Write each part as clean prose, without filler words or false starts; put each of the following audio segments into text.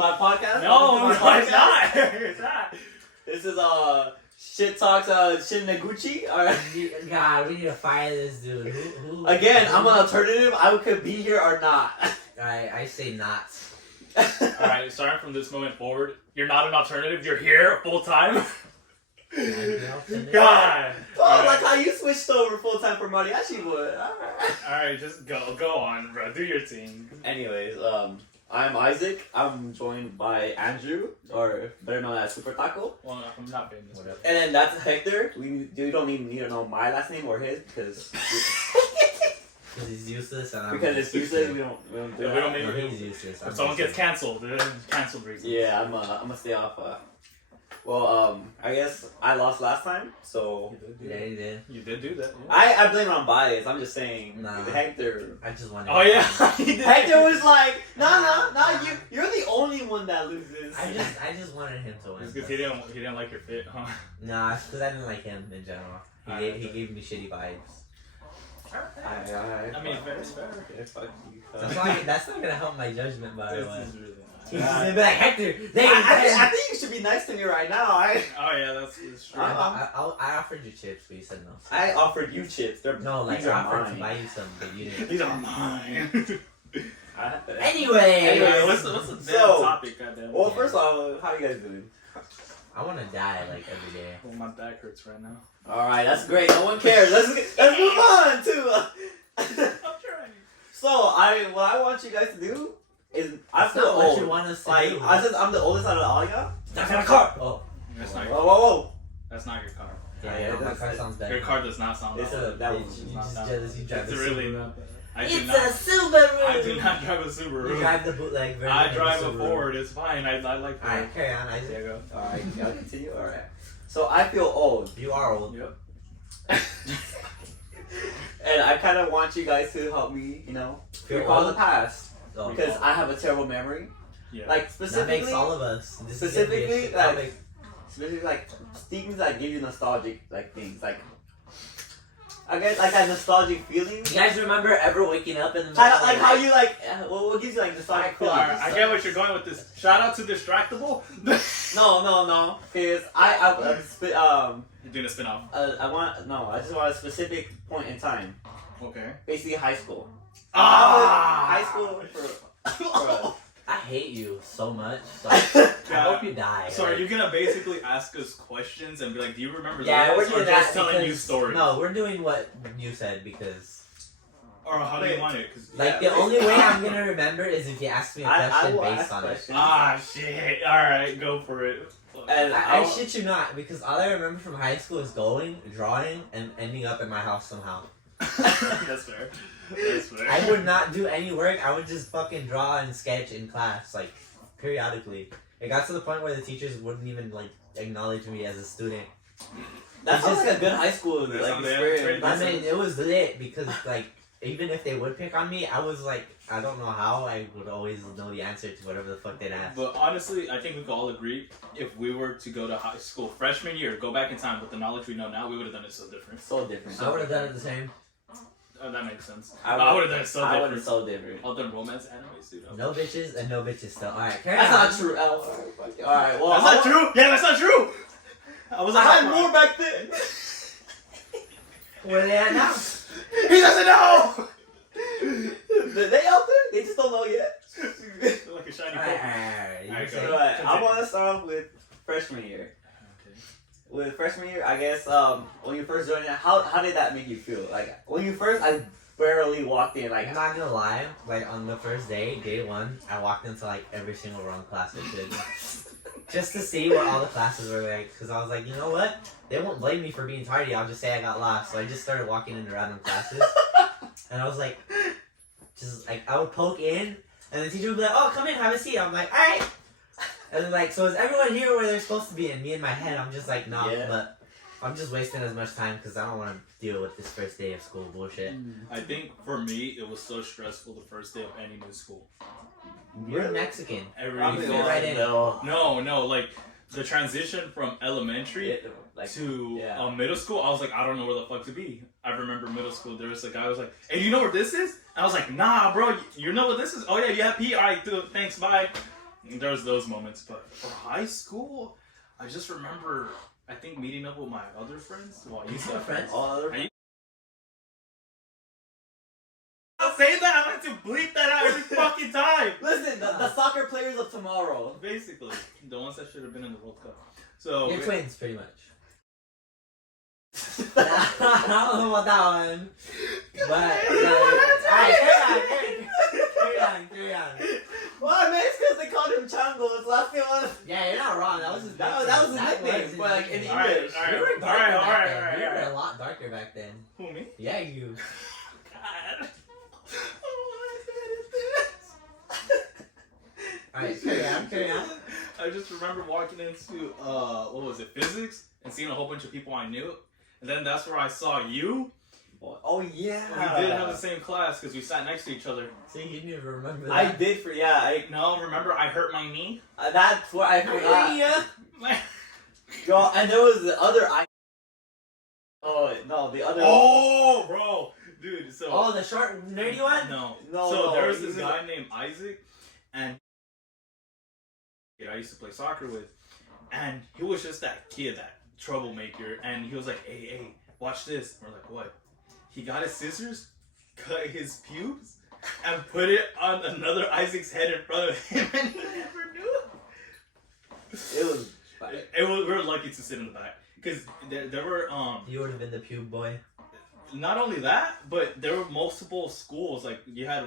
my podcast. No, it's not. It's not. This is shit talks Shin Neguchi. Alright. God, we need to fire this dude. Who Again, I'm an alternative. I could be here or not. I say not. Alright, starting from this moment forward, you're not an alternative, you're here full time. God! Oh, like how you switched over full time for Mariachi would. Alright, just go on, bro. Do your thing. Anyways, I'm Isaac. I'm joined by Andrew, or better known as Super Taco. Well, I'm not famous. And then that's Hector. We don't even need to know my last name or his because he's useless. And because it's useless. We don't do that. No, he's useless. If someone gets canceled, they're canceled reasons. Yeah, I'm gonna stay off. I guess I lost last time, so Yeah, he did. You did do that. Yeah. I blame it on bias. I'm just saying, Nah. Hector. I just wanted. Oh yeah. Hector was like, nah. You're the only one that loses. I just wanted him to win. It's because he didn't like your fit, huh? Nah, it's because I didn't like him in general. He gave me shitty vibes. I mean, fair is fair. Yeah, fuck you. That's not gonna help my judgment, by the way. This is really He's nice. gonna be like, Hector, I think you should be nice to me right now. Oh yeah, that's true. I offered you chips, but you said no. I offered you chips. No, like these I are offered mine. to buy you some, but you didn't. These are mine. Anyway, Anyway, what's the damn So, topic? Goddamn. Well, first off, how you guys doing? I want to die like every day. Well, my back hurts right now. All right, that's great. No one cares. Let's move on to. I'm trying. So what I want you guys to do is I That's feel not what old. you want us to Like do. since I'm the oldest out of all y'all. That's not a car. Oh, That's not Whoa. That's not your car. yeah, my car sounds better. Your car does not sound It's that way. that You was. just jealous. You drive It's the really Subaru. not. I It's do a not. Subaru. I do not drive a Subaru. You drive the bootleg version. I of the drive a Subaru. Ford. It's fine. I like Ford. Alright, carry on, There Isaac. you go. All right, y'all continue. All right. So I feel old, You are old. Yep. and I kind of want you guys to help me, Feel recall the old? past Oh. because I have a terrible memory. Yeah. Like That specifically. makes all of us. This Specifically, is gonna be a shit like- topic. Specifically, like things that give you nostalgic, like things, like I guess like that nostalgic feeling. You guys remember ever waking up in the middle Kind of of like the how night? you like. What gives you like nostalgic feelings? Alright, I get what you're going with this. Shout out to Distractable. No, because You're doing a spin off. I just want a specific point in time. Okay. Basically, high school. Ah! High school for I hate you so much. So I hope you die. So are you gonna basically ask us questions and be like, do you remember Yeah, we're this? doing Or that just telling you because- stories? No, we're doing what you said because Or how do you want it? 'Cause- like Yeah, the only way I'm gonna remember is if you ask me a I question will based ask on it. questions. Ah, shit. Alright, go for it. And I shit you not, because all I remember from high school is going, drawing, and ending up at my house somehow. That's fair. That's fair. I would not do any work. I would just fucking draw and sketch in class, like periodically. It got to the point where the teachers wouldn't even like acknowledge me as a student. That sounds like a good high school That like sounds experience. I mean, it was lit because like even if they would pick on me, I was like, I don't know how I would always know the answer to whatever the fuck they'd ask. But honestly, I think we could all agree if we were to go to high school freshman year, go back in time with the knowledge we know now, we would have done it so different. So different. I would have done it the same. Oh, that makes sense. I I would have done it so I would different. have so different. All done romance animes, dude. No bitches and no bitches still. Alright, carry That's on. not true. All right. Well, That's not true. Yeah, that's not true. I was I like, had more back then. Where they at now? He doesn't know. They out there? They just don't know yet. Like a shiny Alright, Pokemon. alright, you Alright, say- go. Right. I Continue. want to start off with freshman year. Okay. With freshman year, I guess when you first joined it, how did that make you feel? Like when you first, I barely walked in. Like I'm not gonna lie, like on the first day one, I walked into like every single wrong class I did. Just to see what all the classes were like, because I was like, you know what? They won't blame me for being tardy, I'll just say I got lost. So I just started walking into random classes. And I was like, just like, I would poke in, and the teacher would be like, oh, come in, have a seat. I'm like, alright. And then like, so is everyone here where they're supposed to be? And me in my head, I'm just like, nah, Yeah. but I'm just wasting as much time because I don't want to deal with this first day of school bullshit. I think for me, it was so stressful the first day of any new school. You're Mexican. Every I'm You the fit one, right in. no. no, like the transition from elementary Yeah, like, to yeah. middle school, I was like, I don't know where the fuck to be. I remember middle school, there was a guy who was like, hey, do you know where this is? And I was like, nah, bro, you know what this is? Oh yeah, you have P? Alright, thanks, bye. There's those moments, but for high school, I just remember, I think meeting up with my other friends. Well, I used to have friends. All other. I'll say that. I like to bleep that out every fucking time. Listen, the soccer players of tomorrow. Basically, the ones that should have been in the World Cup. So You're twins, pretty much. I don't know about that one. But, alright, carry on. Well, man, it's because they called him Chango. So that's the one. Yeah, you're not wrong. That was his That was his nickname. But like in English. You were darker back then. You were a lot darker back then. Who, me? Yeah, you. God. Alright, carry on. I just remember walking into what was it, physics, and seeing a whole bunch of people I knew, and then that's where I saw you. Oh yeah. We did have the same class because we sat next to each other. See, you didn't even remember that. I did for No, remember I hurt my knee. That's what I forgot. Yeah. Yo, and there was the other. Oh no, the other. Oh, bro, dude. So. Oh, the short nerdy one? No. No, So no, there was he this was guy named Isaac, and I used to play soccer with, and he was just that kid, that troublemaker, and he was like, hey, watch this. And we're like, what? He got his scissors, cut his pubes, and put it on another Isaac's head in front of him, and he never knew. It was. We were lucky to sit in the back, because there were, You would have been the pube boy. not only that, but there were multiple schools, like, you had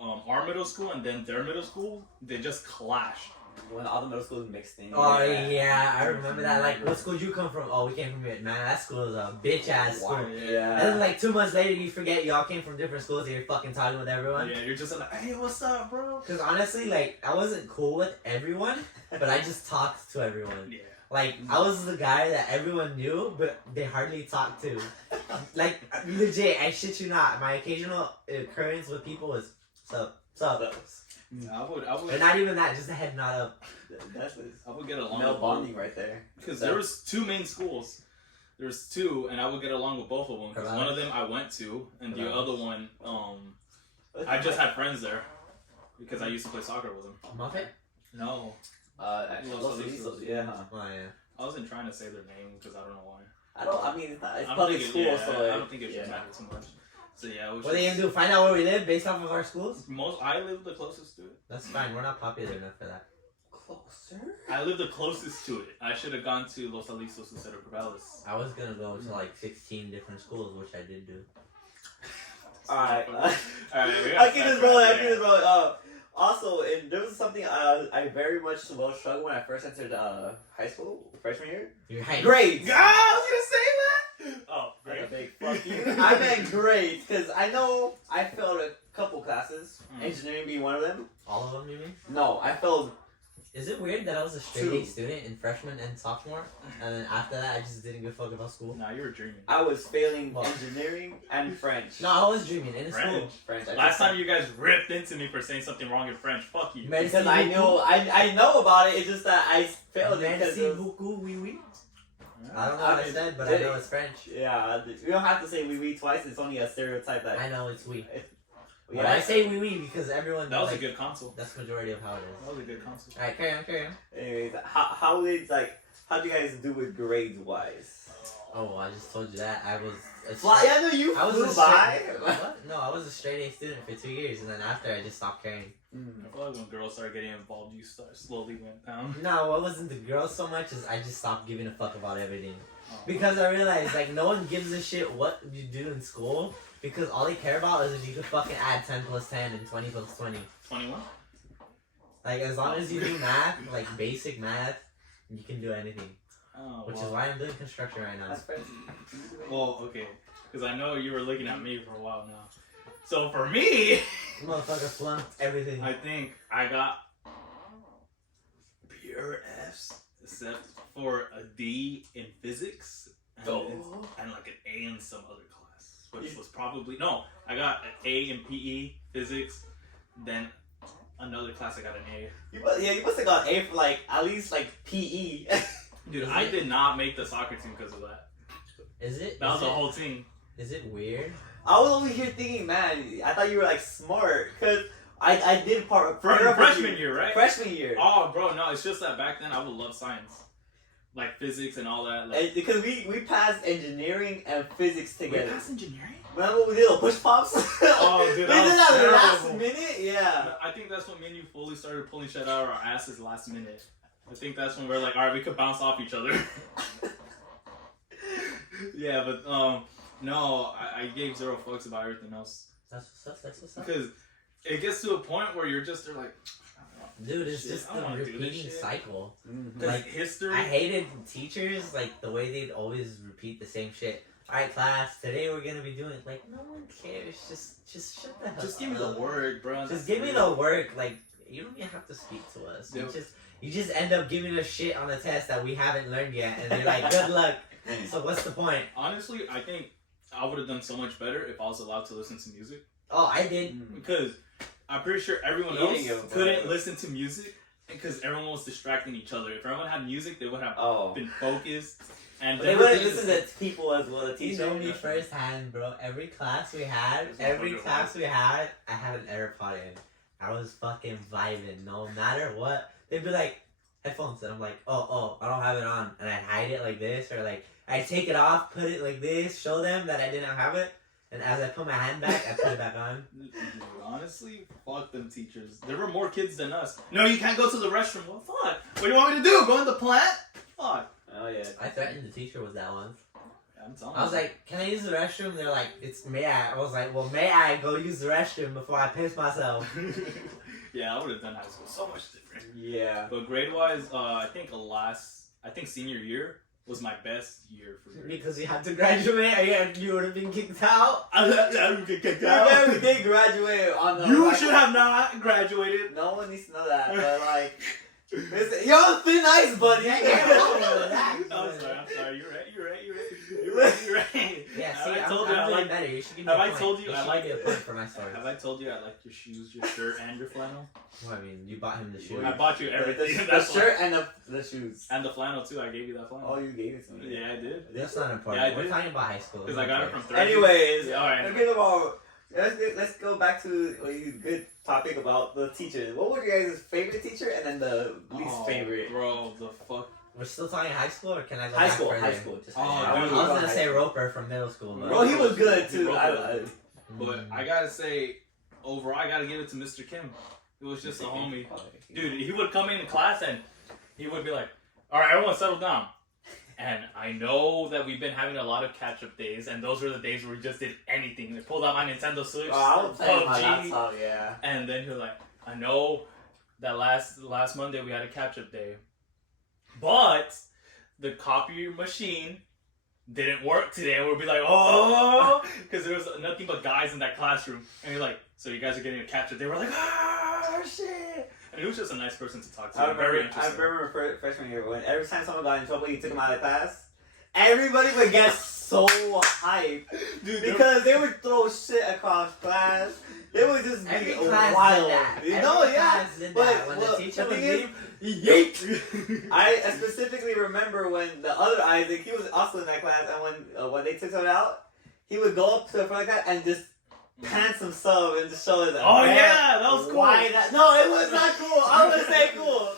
our middle school, and then their middle school, they just clashed. When all the middle schools mixed in. Oh yeah, I remember that. Like, what school did you come from? Oh, we came from it. Man, that school is a bitch ass school. Wow, And yeah. then like 2 months later, you forget y'all came from different schools and you're fucking talking with everyone. Yeah, you're just like, hey, what's up, bro? Because honestly, like, I wasn't cool with everyone, but I just talked to everyone. Yeah. Like, I was the guy that everyone knew, but they hardly talked to. Like, legit, I shit you not. My occasional occurrence with people was, sup. I would, But not even that, just a head nod up. I would get along Male with bonding right there. because there was 2 main schools. There was 2, and I would get along with both of them. Because one of them I went to, and the other one, I just had friends there because I used to play soccer with them. Muffet? No, Actually, Los yeah. Oh, yeah. I wasn't trying to say their name because I don't know why. I mean, it's not. It's I don't public think school, it, yeah, so I don't think it should matter too much. So yeah, What are they gonna do? Find out where we live based off of our schools? I live the closest to it. That's fine. We're not popular enough for that. Closer. I live the closest to it. I should have gone to Los Alisos instead of Corvallis. I was gonna go to like 16 different schools, which I did do. Alright. Alright, we I keep this rolling. Also, and there was something I very much struggled when I first entered high school, freshman year. Your height. Grades. I was gonna say that. Oh, That's a great. big fuck you. I meant grades, because I know I failed a couple classes, Mm. engineering being one of them. All of them, you mean? No, I failed. Is it weird that I was a straight 2. A student in freshman and sophomore, and then after that I just didn't give a fuck about school? Nah, you were dreaming. I was failing What? engineering and French. No, I was dreaming in French. school. French. I Last just- time you guys ripped into me for saying something wrong in French. Fuck you. Merci Because I know, I know about it. It's just that I failed it because Merci it was, beaucoup, oui oui. Yeah. I don't know what I said, but I know it's French. yeah. You don't have to say oui oui twice. It's only a stereotype that. I know it's oui. Yeah. But I say oui oui because everyone. That was like, a good console. That's majority of how it is. That was a good console. Alright, carry on. Anyways, how do you guys do with grades wise? Oh, well, I just told you that. I was. Fly, I know you I was flew a by. straight, what? No, I was a straight A student for 2 years, and then after I just stopped caring. I feel like when girls started getting involved, you slowly went down. No, it wasn't the girls so much as I just stopped giving a fuck about everything. Oh. Because I realized, like, no one gives a shit what you do in school, because all they care about is if you could fucking add 10 plus 10 and 20 plus 20. 21? Like, as long as you do math, like basic math, you can do anything. Oh, Which well. is why I'm doing construction right now. That's French. Well, okay. Because I know you were looking at me for a while now. So for me, Motherfucker flunked everything. I think I got pure F's, except for a D in physics and, and like an A in some other class, which was probably no. I got an A in PE, physics, then another class I got an A. You must have got A for like at least like PE. Dude, Is I it? did not make the soccer team because of that. Is it? That was is the it- whole team. Is it weird? I was over here thinking, man, I thought you were like smart, cause I did part freshman year, right? Freshman year. Oh, bro, no, it's just that back then I would love science, like physics and all that. Like, Because we passed engineering and physics together. we passed engineering. Remember when we did the push pops? Oh, dude, we that did was that terrible. last minute. Yeah. I think that's when me and you fully started pulling shit out of our asses last minute. I think that's when we're like, all right, we could bounce off each other. Yeah, but no, I gave zero fucks about everything else. That's what's up. Because it gets to a point where you're just like, Dude, it's shit, just I the don't wanna do this repeating shit. cycle. Mhm. like Like, history. I hated teachers, like, the way they'd always repeat the same shit. Alright, class, today we're gonna be doing, like, no one cares. Just shut the hell up. Just give me the work, bro. Just give me the work. Like, you don't even have to speak to us. Yep. You just end up giving us shit on a test that we haven't learned yet, and they're like, good luck. So what's the point? Honestly, I think I would have done so much better if I was allowed to listen to music. Oh, I did. Because I'm pretty sure everyone You else didn't give a couldn't fuck. listen to music because everyone was distracting each other. If everyone had music, they would have Oh. been focused. And But they wouldn't listen to people as well. The You teacher. know me firsthand, bro. Every class we had, I had an AirPod in. I was fucking vibing, no matter what. They'd be like, headphones, and I'm like, oh, I don't have it on, and I'd hide it like this, or like I'd take it off, put it like this, show them that I didn't have it, and as I put my hand back, I put it back on. Dude, honestly, fuck them teachers. There were more kids than us. No, you can't go to the restroom. Well, fuck. What do you want me to do? Go in the plant? Fuck. Oh yeah. I threatened the teacher with that once. I'm telling I was you. like, can I use the restroom? They're like, it's may I? I was like, well, may I go use the restroom before I piss myself? Yeah, I would have done high school so much different. Yeah. But grade wise, I think senior year was my best year for grades. Because you had to graduate, or you would have been kicked out. I would get kicked Yeah, we did graduate on the. You should have not graduated. No one needs to know that, but like, listen, you're thin ice, buddy. I'm sorry. You're right. Yeah, Have see, I I'm told you I doing like? better. You should give me Have a I point. told you You I should like give me a point for my story. Have I told you I like your shoes, your shirt, and your flannel? Well, I mean, you bought him the shoes. I bought you The, everything. the That's shirt and the shoes. and the flannel too. I gave you that flannel. Oh, you gave it to me. Yeah, I did. That's not important. Yeah, I We're did. talking about high school. Because I got it from third. Anyways, Yeah, all right. let's get about. Let's go back to a good topic about the teachers. What was your guys' favorite teacher and then the least favorite? Bro, the fuck. We're still talking high school, or can I go High back school, further? high school. Just Oh, high I school. was dude. gonna say Roper from middle school, but Bro, he was good too. But I gotta say, overall, I gotta give it to Mr. Kim. It was just a homie. Dude, he would come in class and he would be like, all right, everyone settle down. And I know that we've been having a lot of catch-up days, and those were the days where we just did anything. I pulled out my Nintendo Switch, Oh, I was playing my PUBG, laptop, yeah. and then he was like, I know that last Monday we had a catch-up day, but the copy machine didn't work today, and we'll be like, oh, because there was nothing but guys in that classroom, and you're like, so you guys are getting a catch-up. They were like, ah, shit. And he was just a nice person to talk to. Very I interesting. remember freshman year when every time someone got in trouble, you took them out of class. Everybody would get so hyped, Dude, because they would throw shit across class. It would just be every class wild. did that. You Every know, yeah. class did that. But When well, the teacher the would thing leave, yeet. I specifically remember when the other Isaac, he was also in that class, and when they took him out, he would go up to the front of the class and just pants himself and just show us. Oh, yeah, that was cool. No, it was not cool. I wouldn't say cool.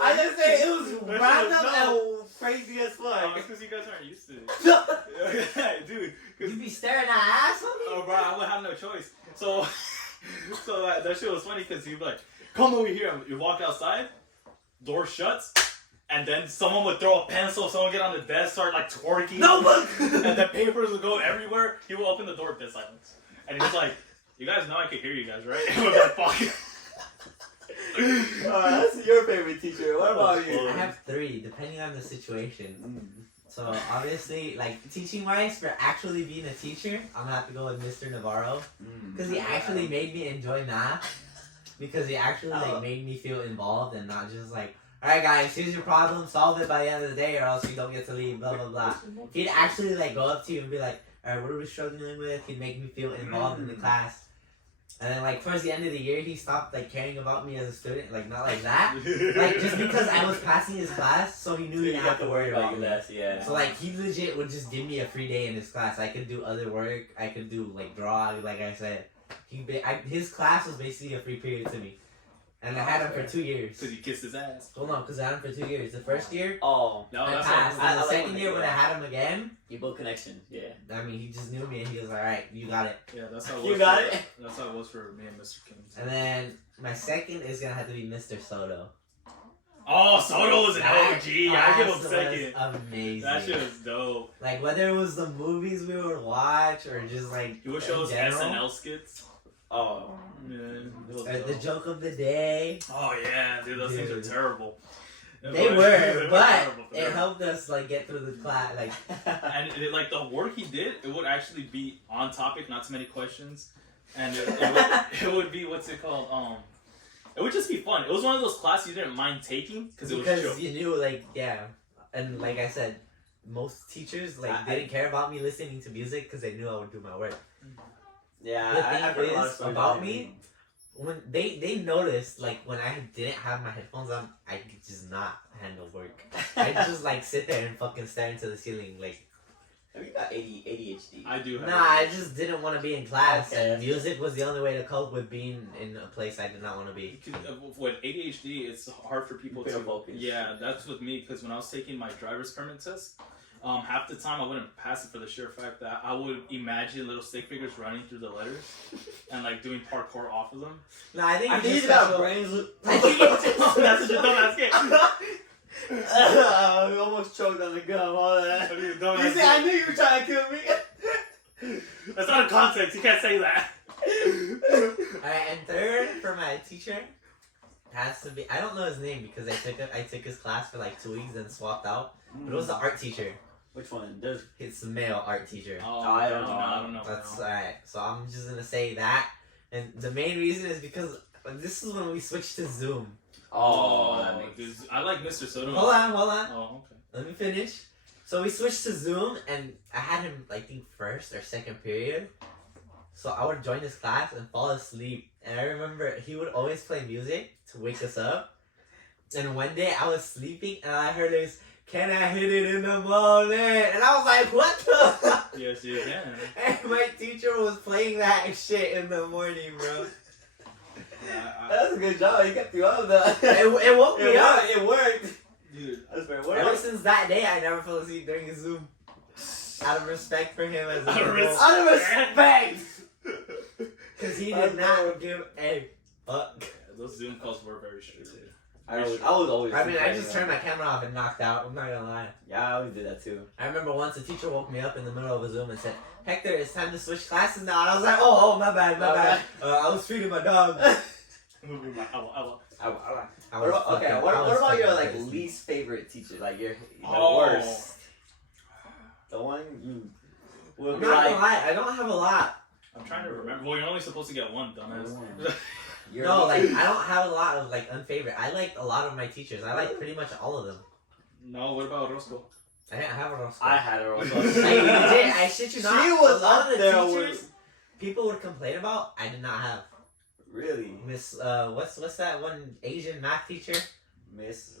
I just say it was random and crazy as fuck. It's because you guys aren't used to it. Dude. you be staring at ass. Oh, bro, I would have no choice. So that shit was funny because you'd be like, come over here. And you walk outside, door shuts, and then someone would throw a pencil, someone get on the desk, start like twerking. No, but And the papers would go everywhere. He would open the door, dead silence. And he was like, you guys know I could hear you guys, right? And we're like, fuck. That's your favorite teacher. What about you? I have 3, depending on the situation. So obviously, like teaching wise, for actually being a teacher, I'm gonna have to go with Mr. Navarro because he actually made me enjoy math. Because he actually made me feel involved and not just like, all right, guys, here's your problem, solve it by the end of the day, or else you don't get to leave. Blah blah blah. He'd actually like go up to you and be like, all right, what are we struggling with? He'd make me feel involved in the class. And then, like, towards the end of the year, he stopped, like, caring about me as a student. Like, not like that. Like, just because I was passing his class, so he knew he didn't have to worry about me. Yeah. So, like, he legit would just give me a free day in his class. I could do other work. I could do, like, draw, like I said. His class was basically a free period to me, and I had him for 2 years. Because you kissed his ass. Well, no, because I had him for 2 years. The first year, Oh, No, I that's passed. what, And the I like second when year they when do I that. had him again, you build connection. Yeah. I mean, he just knew me and he was like, all right, you got it. yeah, that's how it You was. got for, it? That's how it was for me and Mr. Kim. And then my second is gonna have to be Mr. Soto. Oh, Soto was an That OG. I give him class second. was amazing. That shit was dope. Like whether it was the movies we would watch or just like You would in show us general, SNL skits. Oh. Yeah. It was or the dope. joke of the day. Oh yeah, dude, those things Dude. are terrible. They were, but terrible for it them. helped us like get through the class. Like And like the work he did, it would actually be on topic, not too many questions, and it would be what's it called? It would just be fun. It was one of those classes you didn't mind taking because it was chill. because you knew like and like I said, most teachers like didn't care about me listening to music because they knew I would do my work. Yeah, The I've thing heard a lot of is stories about me, when they noticed like when I didn't have my headphones on, I could just not handle work. I just like sit there and fucking stare into the ceiling like. Have you got ADHD? I do have Nah, I just didn't want to be in class, Okay. and music was the only way to cope with being in a place I did not want to be. With ADHD, it's hard for people Fair to focus. Yeah, that's with me because when I was taking my driver's permit test, half the time I wouldn't pass it for the sheer fact that I would imagine little stick figures running through the letters and like doing parkour off of them. No, I think I it's think just you got special- brains. I think it's That's what your dumbass get. We almost choked on the gum. All that. What are you, You dumbass see, I get? knew you were trying to kill me. That's out of context. You can't say that. Alright, and third for my teacher has to be I don't know his name because I took his class for like 2 weeks and swapped out. But it was the art teacher. Which one? There's. It's the male art teacher. Oh, I don't know. I don't know. That's alright. So I'm just gonna say that. And the main reason is because this is when we switched to Zoom. Oh, that makes. dude, I like Mr. Soto. Hold on. Oh, okay. Let me finish. So we switched to Zoom, and I had him, I think, first or second period. So I would join his class and fall asleep. And I remember he would always play music to wake us up. And one day I was sleeping, and I heard this, "Can I hit it in the morning?" And I was like, what the? Yes, you can. And my teacher was playing that shit in the morning, bro. That's a good job. You kept you up though. It woke me up. It worked. Dude, That's very Ever work. since that day, I never fell asleep during a Zoom. Out of respect for him as a Out of adult. Out of respect. Because he did not give a fuck. those Zoom calls were very strict. I was always. I mean, I super just young. turned my camera off and knocked out. I'm not gonna lie. Yeah, I always did that too. I remember once a teacher woke me up in the middle of a Zoom and said, "Hector, it's time to switch classes now." And I was like, "Oh, my bad. I was feeding my dog." I What about, fucking- okay, I what was about your fucking like pissed. least favorite teacher? Like your the Oh. worst. The one you would I'm be not like. gonna lie. I don't have a lot. I'm trying to remember. Well, you're only supposed to get one, dumbass. You're No, like I don't have a lot of like unfavorite. I liked a lot of my teachers. I like pretty much all of them. No, what about Roscoe? I didn't have a rough I had her also. Like, legit, I shit you not. She was a lot up of the there teachers with- people would complain about. I did not have. Really, Miss what's that one Asian math teacher? Miss.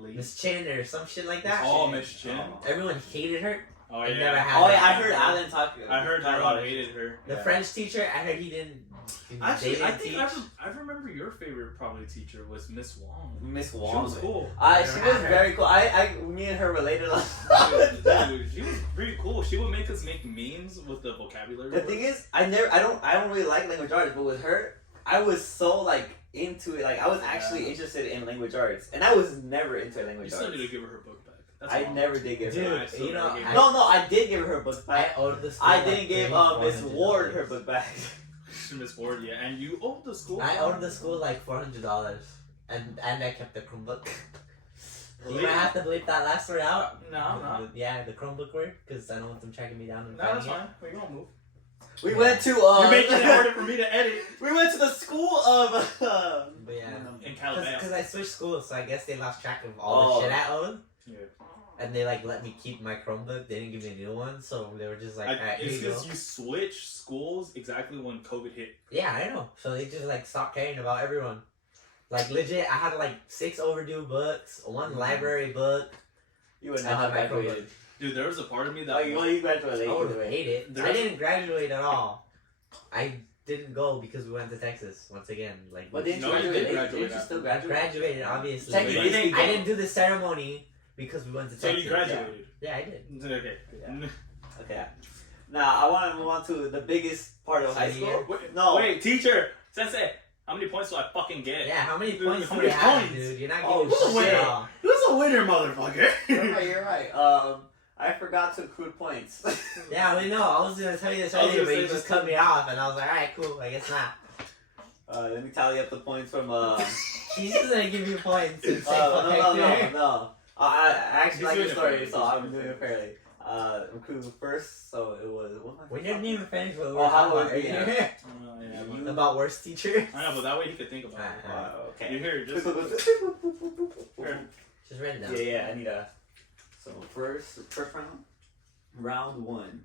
Miss Chin or some shit like that. Oh, Miss Chin. Everyone hated her. Oh I yeah. never had Oh her. yeah, I heard Alan talk. I heard talk everyone about it. hated her. The Yeah. French teacher, I heard he didn't. Actually, they I didn't think teach. I remember your favorite probably teacher was Miss Wong. Miss She Wong. was cool. She was very cool. Me and her related a lot. Dude, she was pretty cool. She would make us make memes with the vocabulary. The thing is, I don't really like language arts, but with her, I was so like into it. Like I was actually interested in language arts, and I was never into you language still arts. need to give her her book back. That's I all. never did give her. Dude, I still you know, never gave her- No, I did give her her book I back. owed the school. I like didn't give Miss $400. Ward her book back. Miss Ward, yeah, and you owed the school. I owed the school like $400, and I kept the Chromebook. You might have to bleep that last word out. No. Yeah, the Chromebook word, because I don't want them tracking me down and No, that's finding it. fine. We won't move. We went to You're making it harder for me to edit. We went to the school of. But yeah. In Calabasas. Because I switched schools, so I guess they lost track of all Oh. the shit I owed. Yeah. And they like let me keep my Chromebook. They didn't give me a new one, so they were just like, alright, here It's you go. because you switched schools exactly when COVID hit. Yeah, I know. So they just like stopped caring about everyone. Like legit, I had like 6 overdue books, 1 library book. You would I not have had my graduated. Dude, there was a part of me that Oh, you graduated I late. would either way. hate it. I There's- didn't graduate at all. I didn't go because we went to Texas once again. Like, But didn't No, you you didn't graduate? graduate Didn't you still I graduate? graduated, obviously. Technically but speaking. I didn't do the ceremony because we went to So Texas. you graduated. Yeah, I did. Okay. Yeah. Okay. Now I want to move on to the biggest part of high Senior school. Wait, No. Wait, teacher, sensei, how many points do I fucking get? Yeah, how many Dude, points how do many you have, points? dude? You're not Oh, getting who's a shit winner? all. Who's a winner, motherfucker? You're right. I forgot to accrue points. Yeah, we know. I was gonna tell you this I was earlier, gonna but you say just that cut too. me off, and I was like, alright, cool. I guess not. Let me tally up the points from. She's just gonna give you points and say, No. I actually like He's the doing it story, fairly. so I'm doing it fairly. Accrue first, so it was. What am I We didn't even finish what we Oh, were how talking about would it be? earlier. Yeah, You- but- About worst teacher. I know, but that way he could think about it. Alright. Okay. You hear, just here. Just write it down. Yeah, I need a. So first round one.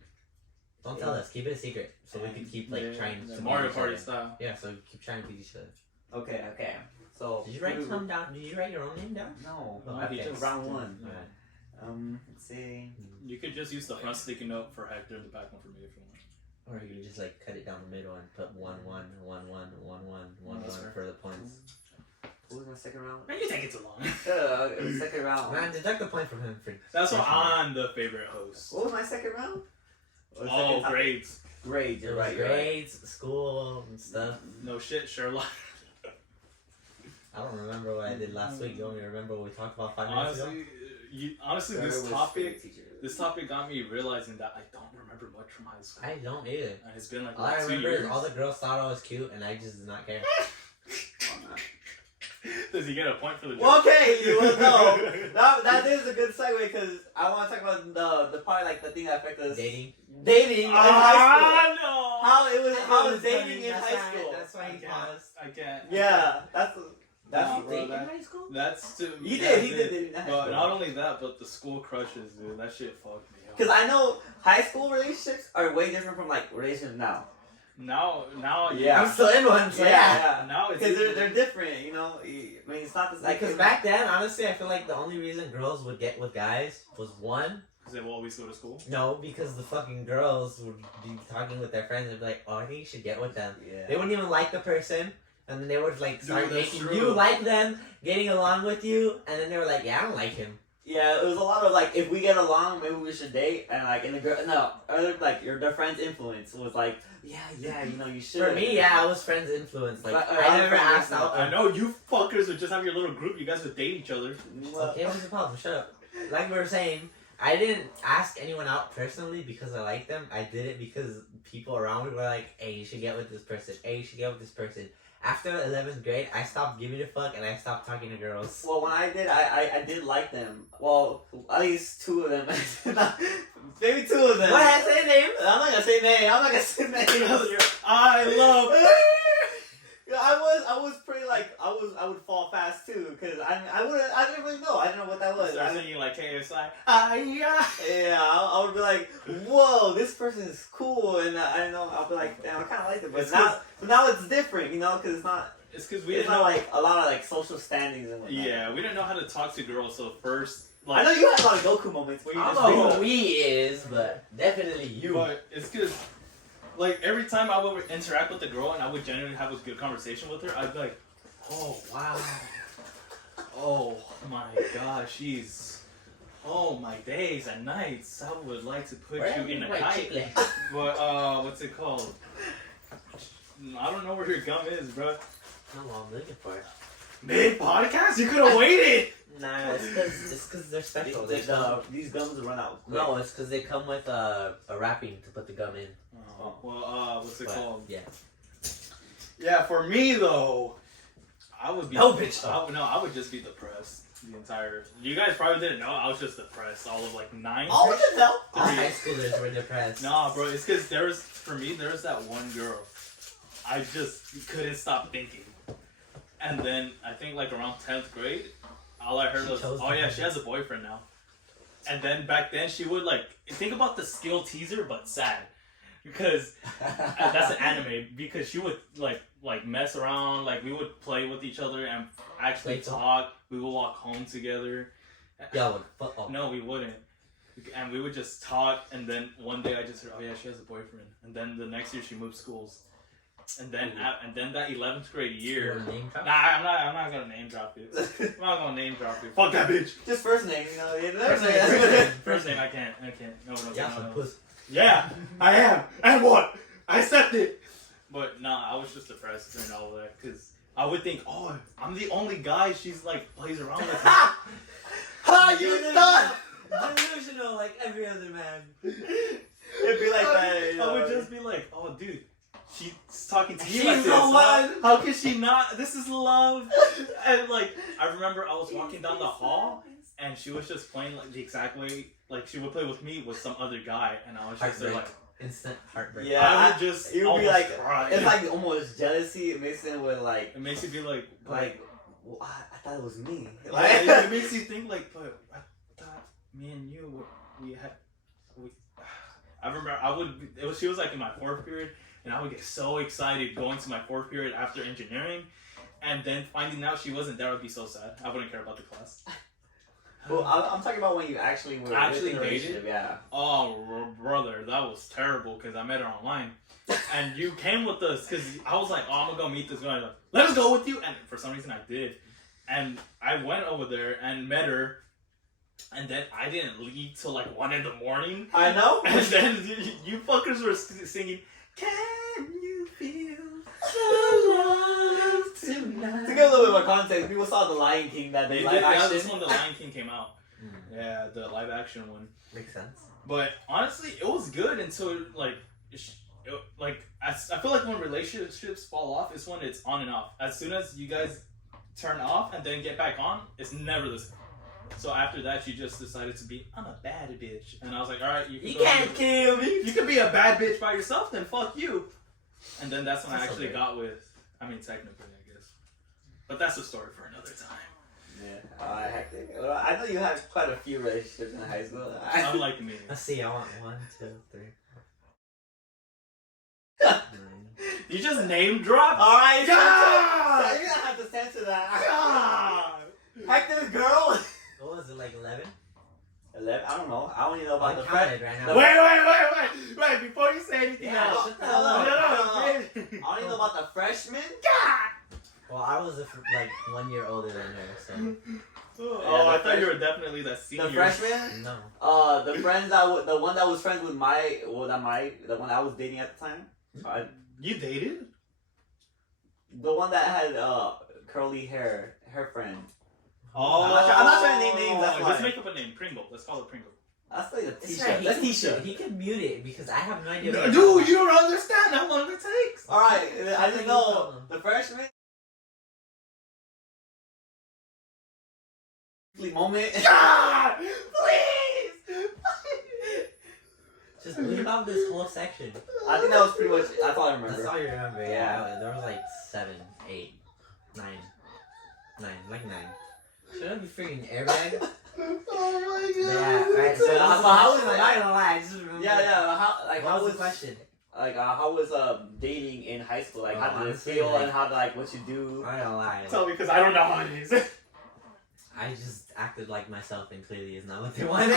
Don't tell us. Keep it a secret, so we can keep like Yeah, trying yeah, to Mario beat each Party other. style. Yeah, so keep trying to beat each other. Okay. So Did you write some down? Did you write your own name down? No. Oh, he okay. just- Round one. Alright. Let's see. You could just use the front sticky note for Hector and the back one for me if you want. Or you just like cut it down the middle and put 1 1 1 1 1 1 1 That's 1 fair. for the points. What was my second round? Man, you take it too long. Second round. Man, deduct the point from him for. That's why for sure. I'm the favorite host. What was my second round? Or Oh, second time? grades. Grades. It You're was right. You're right. grades, school, and stuff. No shit, Sherlock. I don't remember what I did last week. You want me to remember what we talked about 5 minutes ago? Honestly, Third this was topic, teacher. this topic got me realizing that I don't remember much from high school. I don't either. And it's been like All I what, 2 remember years. is all the girls thought I was cute, and I just did not care. Does he get a point for the joke? Well, okay, you will know. That is a good segue because I want to talk about the part, like the thing that affected us. Dating. Dating in high school. no! How was dating funny, in that's high why- school? That's why he I can't. paused. I can't. Yeah, that's Nah, You bro, date in that- high school? That's to he yeah, did. I He did dating in high But school. not only that, but the school crushes, dude. That shit fucked me up. Because I know high school relationships are way different from like relationships now. Now, Yeah. I'm still in one, so yeah. Now it's Because they're different, you know. I mean, it's not the same. Because back then, honestly, I feel like the only reason girls would get with guys was one, because they will always go to school. no, because the fucking girls would be talking with their friends and be like, oh, I think you should get with them. Yeah. They wouldn't even like the person, and then they would like start Dude, that's making true. you like them, getting along with you, and then they were like, yeah, I don't like him. Yeah, it was a lot of like, if we get along, maybe we should date, and like, in the girl, no, other like their friend's influence was like, yeah, you know, you should. For me, yeah, I was friends' influence. Like, But, I I'm never friends' asked out. I know you fuckers would just have your little group. You guys would date each other. Well, Okay, what's the problem? Shut up. Like we were saying, I didn't ask anyone out personally because I liked them. I did it because people around me were like, hey, you should get with this person. Hey, you should get with this person. After 11th grade, I stopped giving a fuck and I stopped talking to girls. Well, when I did, I did like them. Well, at least two of them. Maybe two of them. What I say name? I'm not gonna say name. I'm not gonna say name. I love. I was pretty like I would fall fast too because I didn't really know. I didn't know what that was. Start I, singing like KSI. yeah, I would be like, whoa, this person is cool, and I don't know. I'll be like, damn, I kind of like it, but It's now it's different, you know, because it's not. It's because we It's didn't not know. like a lot of like social standings and whatnot. Yeah, we didn't know how to talk to girls. So first, I like, know you had a lot of Goku moments where you I just don't know feel- who we is, but definitely you. but it's because, like, every time I would interact with the girl and I would genuinely have a good conversation with her, I'd be like, oh wow, oh my gosh, she's. Oh my days and nights, I would like to put Where you in a my kite. chicle? But what's it called? I don't know where your gum is, bro. No, I'm looking for it. Mid podcast, you could have waited. Nah, it's cause they're special. They these gums run out. quick. no, it's because they come with a wrapping to put the gum in. Well, what's it But, called? yeah. Yeah, for me though, I would be. No, bitch. I would just be depressed the entire. You guys probably didn't know. I was just depressed all of like 9. Oh, what the hell? All high schoolers were depressed. Nah, bro, it's because for me, there was that one girl. I just couldn't stop thinking. And then, I think like around 10th grade, all I heard She was, chose oh the yeah, one. she has a boyfriend now. And then back then, she would like, think about the skill teaser, but sad. Because, that's an anime, because she would like mess around, like we would play with each other and actually Wait, so- talk. We would walk home together. Yo, oh. No, we wouldn't. And we would just talk, and then one day I just heard, oh yeah, she has a boyfriend. And then the next year she moved schools. And then that 11th grade You year. wanna name drop? Nah, I'm not gonna name drop it. I'm not gonna name drop it. Fuck that bitch. Just first name, you know. You never First say name, that. first name, I can't. No. Yeah, some puss. Yeah, I am. And what? I accept it. But nah, I was just depressed during all of that because I would think, oh, I'm the only guy she's like plays around with. How you thought? Delusional like every other man. It'd be like that. You know? I would just be like, oh, dude, she's talking to you She's like this. the one. How can she not? This is love. And like, I remember I was walking down the hall and she was just playing like the exact way, like she would play with me with some other guy, and I was just there, like, instant heartbreak. Yeah, I would just it would be almost like cry. it's like almost jealousy mixed in with like It makes you be like, well, I thought it was me. like, it makes you think like, but I thought me and you I remember she was like in my 4th period, and I would get so excited going to my 4th period after engineering, and then finding out she wasn't there would be so sad. I wouldn't care about the class. Well, I'm talking about when you actually were Actually in a relationship, dated? yeah. Oh, brother, that was terrible because I met her online. And you came with us because I was like, oh, I'm going to go meet this girl. Like, let us go with you. And for some reason I did. And I went over there and met her. And then I didn't leave till like 1 in the morning. I know. And then you fuckers were singing, can you feel the love tonight? To give a little bit more context, people saw The Lion King that day. They Live did, yeah, action. this one, The Lion King came out. Yeah, the live action one. Makes sense. But honestly, it was good until like, I feel like when relationships fall off is when it's on and off. As soon as you guys turn off and then get back on, it's never the same. So after that, she just decided to be, I'm a bad bitch, and I was like, all right, You can't kill me. You can be a bad bitch by yourself, then fuck you. And then that's when I That's actually okay. got with, I mean, technically, I guess. But that's a story for another time. Yeah, hectic. Well, I know you had quite a few relationships in high school. Unlike me. Let's see. I want 1, 2, 3. 9. You just name dropped? All right, God! you're gonna have to censor that. God! Hector's girl. What was it, like 11? 11? I don't know. I don't even know I about the counted right now. Wait, before you say anything Yeah, else. shut the hell up. I don't even know about the freshman. Well, I was like 1 year older than her, so Oh, I thought you were definitely that senior. The freshman. no. The friends the one that was friends with the one I was dating at the time. You dated? The one that had curly hair, her friend. Oh, I'm not trying to name names, that's Let's why. make up a name. Pringle. Let's call it Pringle. That's like a It's t-shirt. right, That's t-shirt. He can mute it because I have no idea. No, what dude, you don't understand how long it takes. All right, I didn't know problem. the freshman. Moment. God, please. Just leave out this whole section. I think that was pretty much. That's all I remember. That's all you remember. Yeah, there was like 7, 8, 9, 9. Should I be freaking airbag? Oh my god. Yeah, right. So how was I'm it? not gonna lie. I just remember. Yeah. What How was was the question? how was dating in high school? Like, how did it honestly, feel like- and how what you do? I'm not gonna lie. Tell me, because I don't know how it is. I just acted like myself, and clearly is not what they wanted.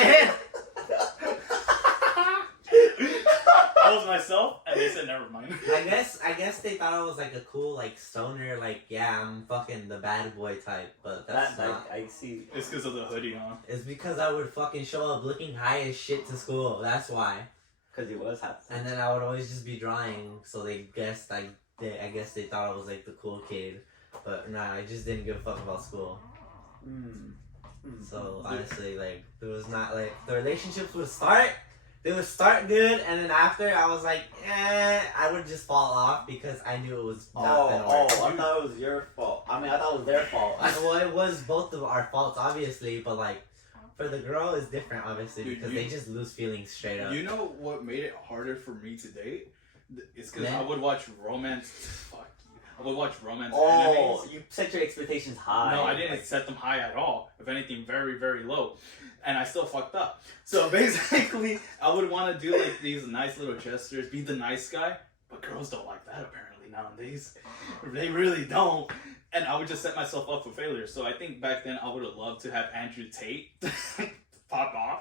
I was myself, and they said never mind. I guess they thought I was like a cool like stoner, like yeah, I'm fucking the bad boy type, but that's That not. I see. It's because of the hoodie, huh? It's because I would fucking show up looking high as shit to school. That's why. Because it was happening. And then I would always just be drawing, so they guessed I guess they thought I was like the cool kid, but nah, I just didn't give a fuck about school. So honestly, like there was not like the relationships would start. They would start good, and then after I was like, I would just fall off because I knew it was not gonna work. I thought it was your fault. I mean, I thought it was their fault. Well, it was both of our faults, obviously, but like for the girl, it's different, obviously, Dude, because they just lose feelings straight up. You know what made it harder for me to date? It's because Man. I would watch romance. Fuck you. I would watch romance Oh, animes. you set your expectations high. No, I didn't set them high at all. If anything, very, very low. And I still fucked up. So basically, I would want to do like these nice little gestures, be the nice guy. But girls don't like that apparently nowadays. They really don't. And I would just set myself up for failure. So I think back then I would have loved to have Andrew Tate pop off.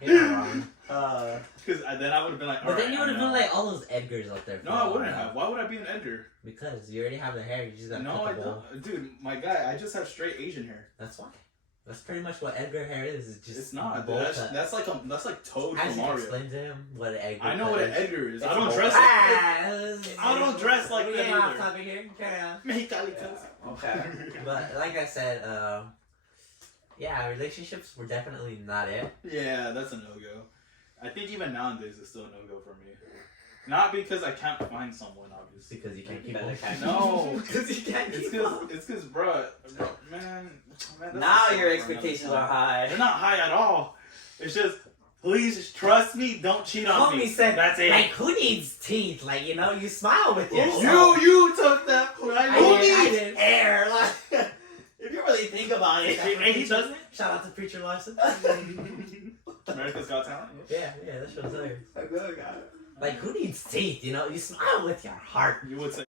You're not wrong. Because then I would have been like, But then you would have been been like all those Edgars up there. no, I wouldn't have. Why would I be an Edgar? Because you already have the hair. You just got No, I don't. Dude, my guy, I just have straight Asian hair. That's why. That's pretty much what Edgar hair is. It's just It's not. bowl That's like Toad As from you Mario. explain to him what an Edgar I know what an is. Edgar is. It's I don't a dress bowl. like I don't dress like we that ain't off either. topic here. Carry on. Mexicalitos. Okay. But like I said, yeah, relationships were definitely not it. Yeah, that's a no-go. I think even nowadays it's still a no-go for me. Not because I can't find someone, obviously. Because you can't keep Better them. kind No, Because you can't it's keep them. because, bro, man. That's Now a your story for another expectations time. are high. They're not high at all. It's just, please trust me. Don't cheat on Homie me. said, That's it. like, who needs teeth? Like, you know, you smile with Oh, yourself. you took that. I did. Hair, like, if you really think about it. And he doesn't. Shout out to Preacher Larson. America's Got Talent. Yeah, that show's hilarious. A good guy. Like, who needs teeth? You know, you smile with your heart. You would say.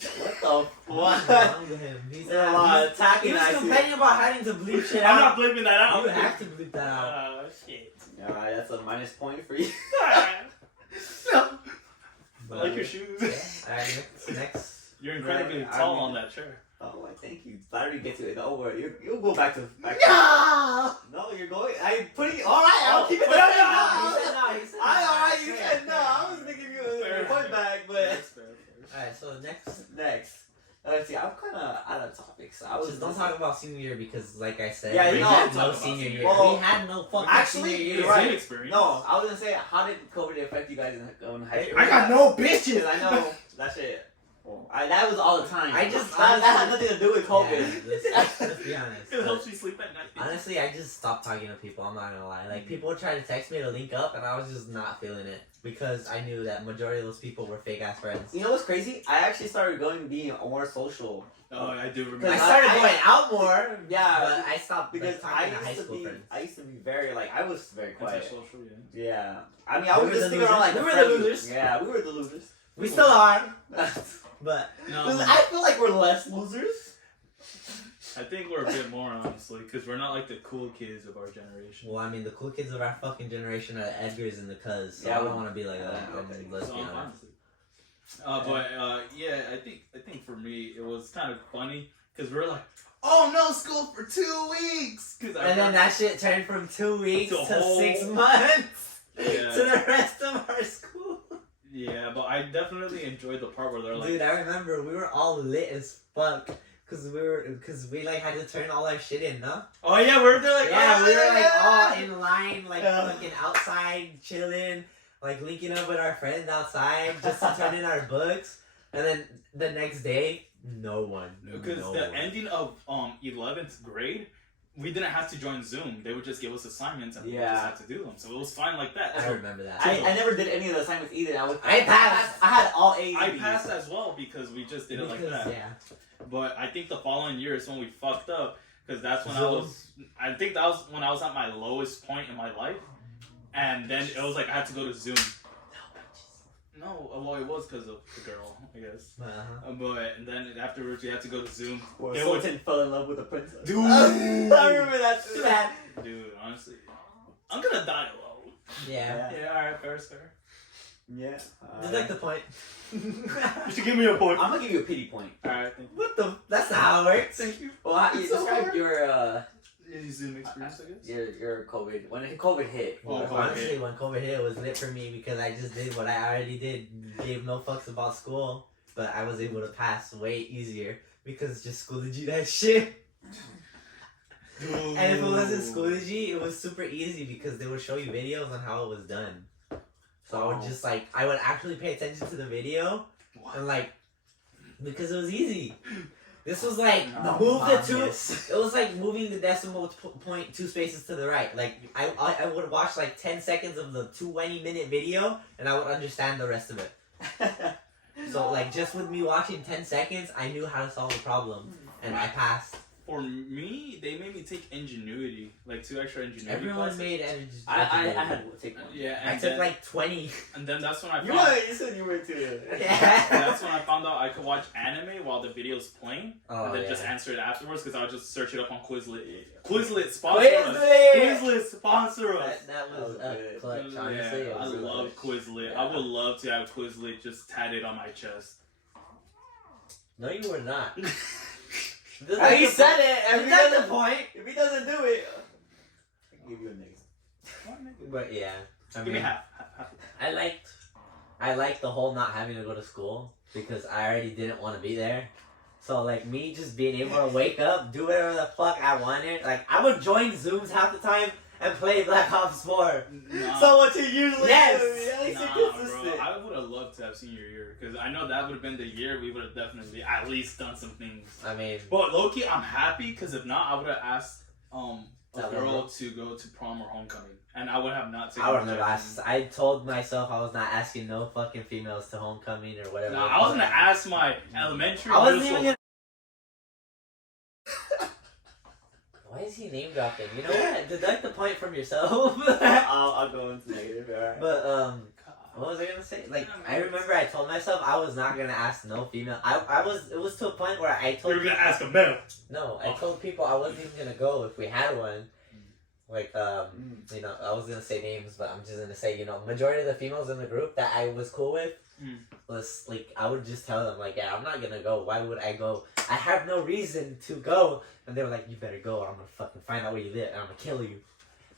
What the What's fuck? wrong with him? He's There's a lot of he attacking was I see. complaining about having to bleep shit I'm out. not bleeping that out. You have to bleep that out. Oh, shit. Alright, that's a minus point for you. No. But, I like your shoes. Yeah. Alright, next. You're incredibly Yeah, I tall mean- on that chair. Oh, I thank you. Flattery gets you. Don't worry. You'll go back to. No! No, you're going. I put it. Alright, I'll keep it Wait, there. No, he said no. He said no. Alright, you Fair, said no. fair. I was gonna give you Fair, a point fair. back, but. That's fair. Alright, so next. Next. Let's see, I'm kind of out of topic, so I was Just don't talk about senior year because, like I said, Yeah, we no, had talk no about senior senior year. year. We had no fucking Actually, senior you're year. right. Same experience. No, I was gonna say, how did COVID affect you guys in high school? I got no Because bitches. I know that shit. That was all the time. I just that had nothing to do with COVID. Yeah, let's be honest. It helps you sleep at night. Honestly, I just stopped talking to people. I'm not gonna lie. Like, people would try to text me to link up, and I was just not feeling it because I knew that majority of those people were fake ass friends. You know what's crazy? I actually started being more social. Oh, I do remember. I Because started I- going out more, Yeah, but I stopped because like, talking to high I school friends. used to be very I was very quiet. Antisocial, yeah. Yeah, I mean I We would were just the stick around like losers. We the were the friends. losers. Yeah, we were the losers. We still are, I but No, feel like we're less losers. I think we're a bit more honestly, because we're not like the cool kids of our generation. well, I mean, the cool kids of our fucking generation are the Edgars and the Cuz, so Yeah, I don't want to be like that. okay. Let's So be I'm fine honest. with it. But yeah, I think for me it was kind of funny because we're like, oh no, school for 2 weeks. And then that shit turned from 2 weeks To to whole- 6 months Yeah. to the rest of our school. Yeah, but I definitely enjoyed the part where they're like, Dude, I remember we were all lit as fuck because we like had to turn all our shit in, no? oh yeah, we're there like, Yeah, oh, we were like yeah. all in line, like Yeah. fucking outside chilling, like linking up with our friends outside just to turn in our books. And then the next day, no one. Because no the one. ending of 11th grade, we didn't have to join Zoom. They would just give us assignments and we Yeah. just had to do them. So it was fine like that. I So remember that. I never did any of the assignments either. I passed. I had all A's. I and B's. passed as well because we just did it like that. Yeah. But I think the following year is when we fucked up because that's when Zoom. I think that was when I was at my lowest point in my life. And then it was like I had to go to Zoom. No, well, it was because of the girl, I guess. Uh-huh. But and then afterwards, we had to go to Zoom. Where It Sultan fell in love with a princess. Dude. I remember that too. Dude, honestly, I'm gonna die alone. Yeah. Yeah, alright, fair is fair. Yeah. Just like the point. You should give me a point. I'm gonna give you a pity point. Alright, thank you. What the? That's not how it works. Thank you. Well, how you It's so describe hard. your Zoom experience, I guess. your COVID when COVID hit. Oh, Well, COVID honestly, hit. when COVID hit, it was lit for me because I just did what I already did. Gave no fucks about school, but I was able to pass way easier because just Schoology that shit. And if it wasn't Schoology, it was super easy because they would show you videos on how it was done. So I would just I would actually pay attention to the video and because it was easy. This was like move the two. It was like moving the decimal point 2 spaces to the right. Like I would watch like 10 seconds of the 20-minute video and I would understand the rest of it. So like just with me watching 10 seconds, I knew how to solve a problem and I passed. for me, they made me take ingenuity, like 2 extra ingenuity Everyone classes. made energy. I had to take one. Yeah, I and took then, like 20. and then that's when I You found. were. You said you were too. Yeah. That's when I found out I could watch anime while the video's playing, Oh, and then yeah. just answer it afterwards because I would just search it up on Quizlet. Quizlet sponsor us. Quizlet sponsor us. That was Oh, up good. clutch, honestly. Yeah, It I was love Quizlet. I would love to have Quizlet just tatted on my chest. No, you were not. He He said it. If he That's the doesn't, point. if he doesn't do it, I can give you a nigga. But yeah, I Give me mean, half. I liked the whole not having to go to school because I already didn't want to be there. So like me just being able to wake up, do whatever the fuck I wanted. Like I would join Zooms half the time and play Black Ops 4. Nah. So what you usually Yes. do? At least Nah, you're bro. consistent. I would have loved to have senior year because I know that would have been the year we would have definitely at least done some things. I mean, But low-key, I'm happy because if not, I would have asked a That girl girl? to go to prom or homecoming, and I would have not taken. I would never rejection. ask. I told myself I was not asking no fucking females to homecoming or whatever. Nah, I was gonna ask my elementary. I wasn't middle even school- gonna. Why is he name dropping? You know what? Deduct the point from yourself. I'll go into negative. Alright. But what was I gonna say? Like I remember I told myself I was not gonna ask no female. I was. It was to a point where I You told. were gonna ask a male. No, I told people I wasn't even gonna go if we had one. Like you know, I was gonna say names, but I'm just gonna say, you know, majority of the females in the group that I was cool with was like, I would just tell them like, yeah, I'm not gonna go. Why would I go? I have no reason to go. And they were like, you better go, or I'm gonna fucking find out where you live, and I'm gonna kill you.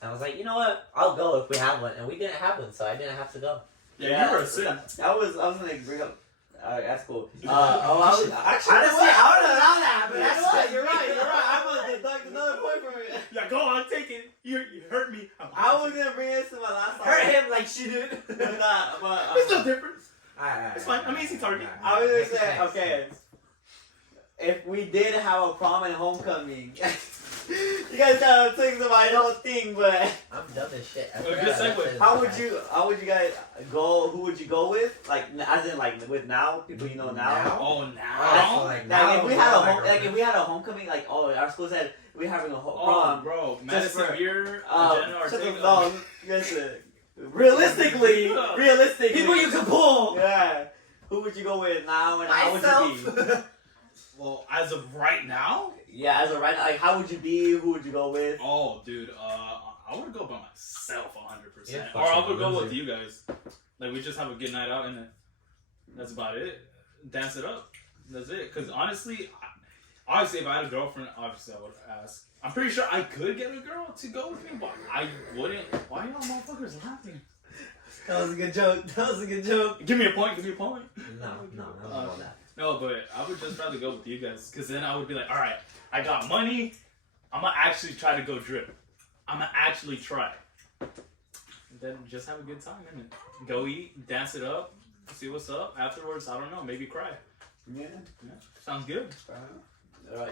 And I was like, you know what? I'll go if we have one, and we didn't have one, so I didn't have to go. Yeah, you were a sin. I was gonna bring up. That's cool. I was actually. Honestly, I would allow that, but You know that's what? what You're right. You're right. I must deduct another point from it. Yeah, go on, take it. You hurt me. I was gonna bring this to my last. hurt him like she did. But nah, but, There's no difference. Alright, It's fine. I'm easy target. I was gonna say, okay, if we did have a prom and homecoming, you guys kind of took my whole thing, but I'm dumb as shit. I Good forgot I segue. said how that. would you guys go? Who would you go with? Like, as in, like, with now people you know now. Now? Oh, Oh, now. so, like, Like, now if we had a my home, like if we had a homecoming, like our school said we're having a Oh, prom. bro. Just Madison for- Beer, Um, Jenna shut the- Ortega. no, listen. Realistically, People you can pull. yeah. Who would you go with now, and how would you be? Myself. Well, as of right now, Yeah, as of right now, like, how would you be? Who would you go with? oh, dude, I would go by myself 100%. Yeah, Or I would fucking go loser. with you guys. Like, we just have a good night out, and then that's about it. Dance it up. That's it. Because honestly, obviously, if I had a girlfriend, obviously I would ask. I'm pretty sure I could get a girl to go with me, but I wouldn't. Why y'all motherfuckers laughing? That was a good joke. That was a good joke. Give me a point. Give me a point. No, I don't know that. No, but I would just rather go with you guys, because then I would be like, all right, I got money. I'm going to actually try to go drip. I'm going to actually try. And then just have a good time, and go eat, dance it up, see what's up. Afterwards, I don't know, maybe cry. Yeah. Sounds good.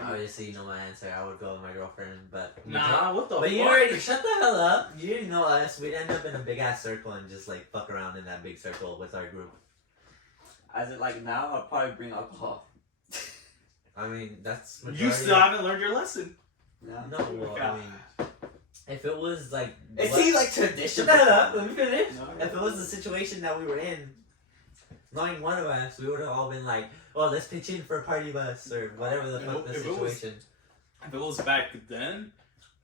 Obviously, you know my answer. I would go with my girlfriend, but Nah, what the But fuck? you already shut the hell up. You already know us. We'd end up in a big ass circle and just like fuck around in that big circle with our group. As it like now, I'd probably bring alcohol. I mean, that's You majority still of- haven't learned your lesson. No. No, well, I mean, if it was like It what- seems like tradition. Shut the hell up. Let me finish. No. If it was the situation that we were in, knowing one of us, we would have all been like, "Oh, let's pitch in for a party bus or whatever the fuck the If it was- situation." If it was back then,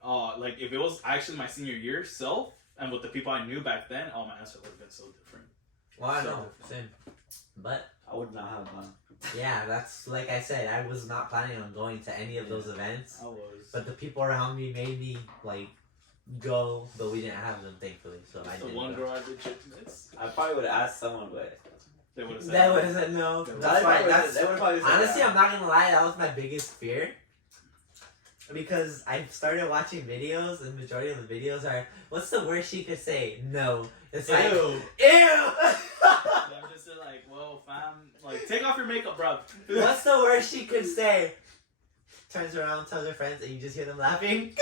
like if it was actually my senior year self, and with the people I knew back then, my answer would have been so different. Well, I So know, same. But I would not have one. yeah, that's like I said. I was not planning on going to any of those events, I was. but the people around me made me like go, but we didn't have them thankfully, so I the didn't. one go. girl I did chick miss, I probably would have asked someone, but they would have said That would have said no. They That's why. That's they would probably said honestly, that. I'm not gonna lie. That was my biggest fear. Because I started watching videos, and the majority of the videos are, "What's the worst she could say?" No. It's like, Ew. ew. I'm just like, well, fam, like, take off your makeup, bro. What's the worst she could say? Turns around, tells her friends, and you just hear them laughing.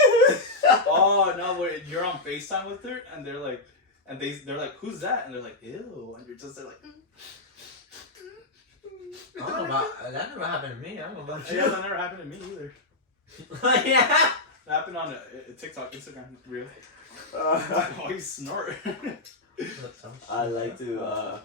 Oh no, wait, you're on FaceTime with her, and they're like, they're like, who's that? And they're like, ew, and you're just there like, I don't know about that. Never happened to me. I don't know about you. yeah, that never happened to me either. Yeah. That happened on a TikTok, Instagram, really. Uh, Oh, he's snorting. I like to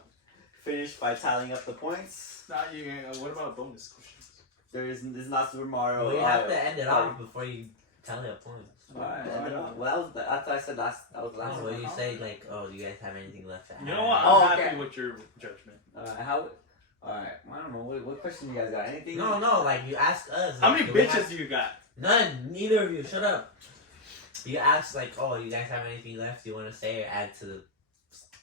finish by tallying up the points. Not you. What about bonus questions? This is not Super Mario. Well, you have to end it off before you tally up points. Alright, end it off. Well, that's what I said last. That was last Oh, one. well, you say like, oh, do you guys have anything left to add? You know what? Oh, I'm okay. happy with your judgment. How? Alright, I don't know. What question you guys got? Anything? No, like you ask us. How like, many do we bitches have- do you got? None. Neither of you. Shut up. You ask like, oh, you guys have anything left you want to say or add to the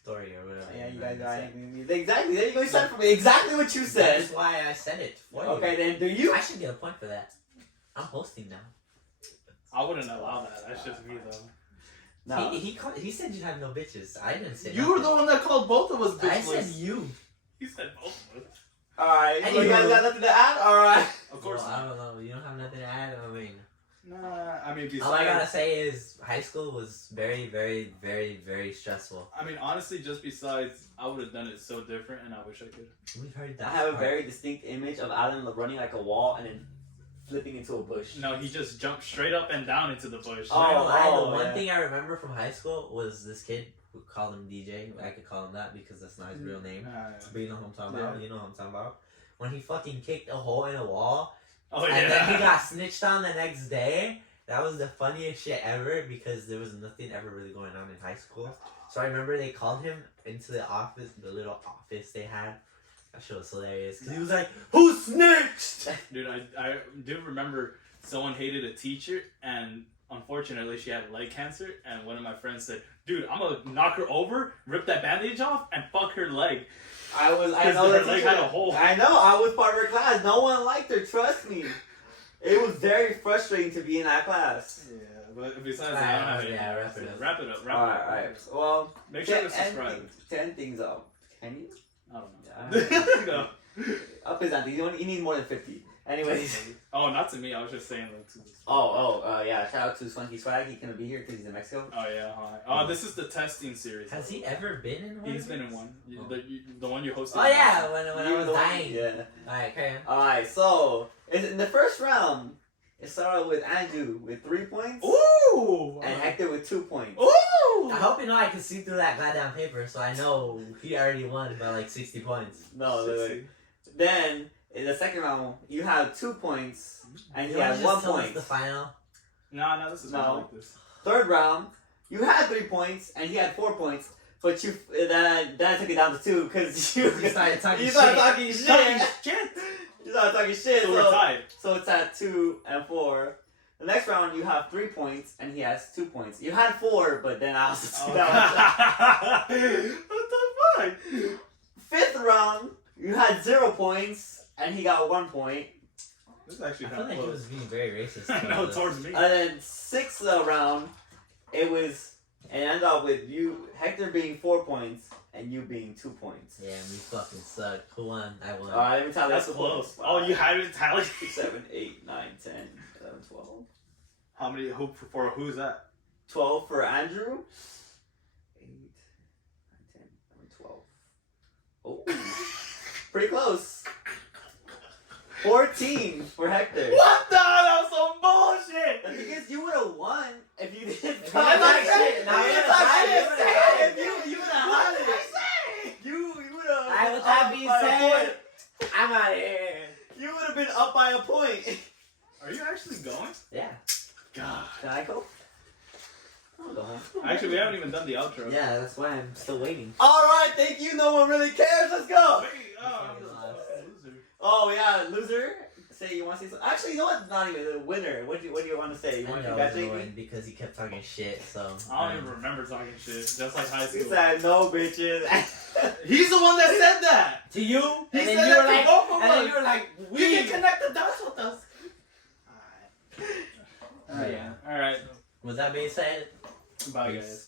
story or whatever. Yeah, you guys got anything? Exactly. There you go. You said for me exactly what you said. That's why I said it for you. Okay, then do you? I should get a point for that. I'm hosting now. I wouldn't allow that. That's just me, though. No. He said you have no bitches. I didn't say You were the nothing. one that called both of us bitches. I said you. He said both of us. Alright, so you Anywho. guys got nothing to add? Alright. Of course. Well, I don't know. You don't have nothing to add? I mean, Nah, I mean, besides, all I gotta say is high school was very, very, very, very stressful. I mean, honestly, just besides, I would have done it so different, and I wish I could. We've heard I that. have a part. very distinct image of Alan running like a wall and then flipping into a bush. No, he just jumped straight up and down into the bush. Not gonna lie, Oh, the one yeah. thing I remember from high school was this kid who called him DJ. I could call him that because that's not his real name. But you know who I'm talking about. Yeah. You know who I'm talking about. When he fucking kicked a hole in a wall, Oh, and yeah. then he got snitched on the next day. That was the funniest shit ever because there was nothing ever really going on in high school. So I remember they called him into the office, the little office they had. That shit was hilarious because he was like, "Who snitched?" Dude, I do remember someone hated a teacher, and unfortunately she had leg cancer, and one of my friends said, dude, I'm gonna knock her over, rip that bandage off, and fuck her leg. I know her the leg teacher. had a hole. I know, I was part of her class. No one liked her, trust me. It was very frustrating to be in that class. Yeah, but besides that, I don't have anything. Yeah, wrap it up. Wrap it up. Alright. Well, Make sure to subscribe. 10 things up. Can you? I don't know. No. Up is nothing. You need more than 50. Anyways. Oh, not to me. I was just saying like to this. Yeah. Shout out to Swanky Swag. He couldn't be here because he's in Mexico. Oh yeah. Hi. Oh, this is the testing series. Has he ever been in one? He's been in one. The one you hosted. Oh yeah, when I You was were the one- dying. Yeah. Alright, carry on. Alright, so in the first round, it started with Andrew with 3 points. Ooh. And Hector with 2 points. Ooh. I hope you know I can see through that goddamn paper, so I know he already won by like 60 points. No, look. Then in the second round, you had 2 points, and he You wanna had just 1 tell us point. the final. No, this is No. not like this. Third round, you had 3 points, and he had 4 points. But then I took it down to 2 because you started talking you shit. started talking shit. Shit. You started talking shit. So we're tied. So it's at 2 and 4. The next round, you have 3 points, and he has 2 points. You had 4, but then I was Oh, down. what the fuck? Fifth round, you had 0 points, and he got 1 point. This is actually I kind feel of like he close. was being very racist. No, towards me. And then sixth round, it ended up with you, Hector being 4 points, and you being 2 points. Yeah, we fucking suck. Who won? I won. Alright, let me tally That's up the close. points. Oh, you had it tallied. 6, 7, 8, 9, 10, 11, 12. How many? For who's that? 12 for Andrew. 8, 9, 10, 11, 12. Oh, pretty close. 14 for Hector. What the? That was some bullshit. The thing is, you would have won if you didn't If talk you didn't shit. talk shit, now If you're you gonna talk die, shit, you're gonna die. if you would have had it. You would have. Alright, with that being said, I'm out of here. you would have been up by a point. Are you actually going? Yeah. God. Can I go? I'll go home. Actually, we haven't even done the outro. Yeah, that's why I'm still waiting. Alright, thank you. No one really cares. Let's go. Wait, oh, loser. Oh, yeah, loser. Say you want to say something. Actually, you know what? Not even the winner. What do you want to say? You I want to know I was congratulate me? annoying because he kept talking shit, so. I don't even remember talking shit. Just like high He school. said no, bitches. He's the one that said that. To you? He and said then you were that to like, both of and then us. you were like, We we can connect the dots with us. Yeah. All right. With that being said, Bye, guys.